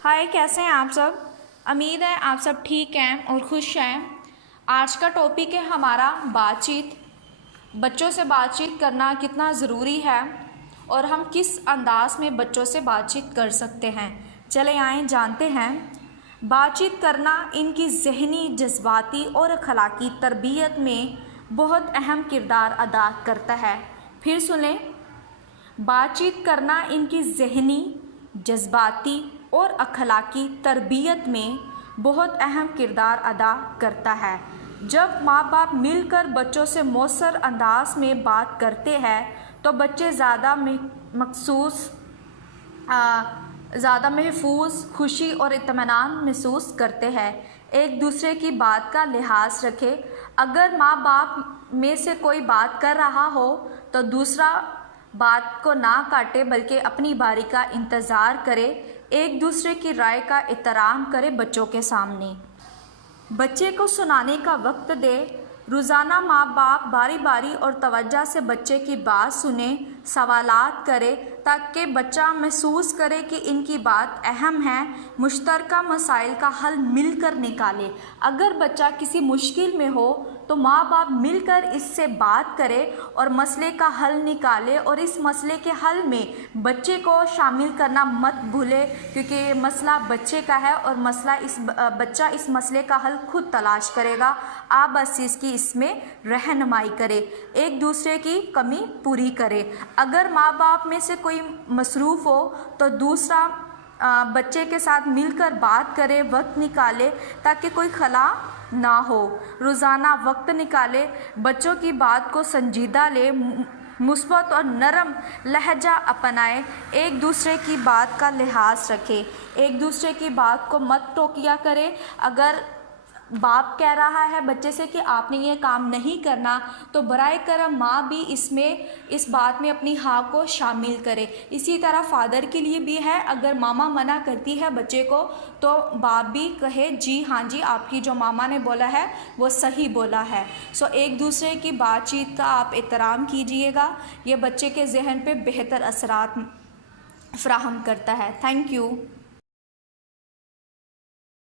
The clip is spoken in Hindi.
हाय, कैसे हैं आप सब। उम्मीद है आप सब ठीक हैं और खुश हैं। आज का टॉपिक है हमारा बातचीत। बच्चों से बातचीत करना कितना ज़रूरी है और हम किस अंदाज में बच्चों से बातचीत कर सकते हैं। चले आएँ जानते हैं। बातचीत करना इनकी ज़हनी, जज्बाती और अखलाकी तरबियत में बहुत अहम किरदार अदा करता है। फिर सुने। बातचीत करना इनकी ज़हनी, जज्बाती और अखलाकी तरबियत में बहुत अहम किरदार अदा करता है। जब माँ बाप मिलकर बच्चों से मौसर अंदाज में बात करते हैं तो बच्चे ज़्यादा महफूज, खुशी और इत्मीनान महसूस करते हैं। एक दूसरे की बात का लिहाज रखें। अगर माँ बाप में से कोई बात कर रहा हो तो दूसरा बात को ना काटे बल्कि अपनी बारी का इंतज़ार करे। एक दूसरे की राय का एहतराम करे। बच्चों के सामने बच्चे को सुनाने का वक्त दे। रोज़ाना माँ बाप बारी बारी और तवज्जो से बच्चे की बात सुने, सवालात करे ताकि बच्चा महसूस करे कि इनकी बात अहम है। मुश्तरका मसाइल का हल मिलकर निकाले। अगर बच्चा किसी मुश्किल में हो तो माँ बाप मिलकर इससे बात करें और मसले का हल निकाले और इस मसले के हल में बच्चे को शामिल करना मत भूले, क्योंकि ये मसला बच्चे का है और बच्चा इस मसले का हल खुद तलाश करेगा। आप बस इसकी इसमें रहनुमाई करें, एक दूसरे की कमी पूरी करें। अगर माँ बाप में से कोई मसरूफ़ हो तो दूसरा बच्चे के साथ मिलकर बात करे, वक्त निकाले ताकि कोई खला ना हो। रोज़ाना वक्त निकाले, बच्चों की बात को संजीदा ले, मुस्बत और नरम लहजा अपनाए। एक दूसरे की बात का लिहाज रखे, एक दूसरे की बात को मत टोकिया करे। अगर बाप कह रहा है बच्चे से कि आपने ये काम नहीं करना तो बराए करम माँ भी इस बात में अपनी हाँ को शामिल करे। इसी तरह फादर के लिए भी है। अगर मामा मना करती है बच्चे को तो बाप भी कहे जी हाँ जी, आपकी जो मामा ने बोला है वो सही बोला है। एक दूसरे की बातचीत का आप एहतराम कीजिएगा। ये बच्चे के जहन पे बेहतर असरात फ़राहम करता है। Thank you.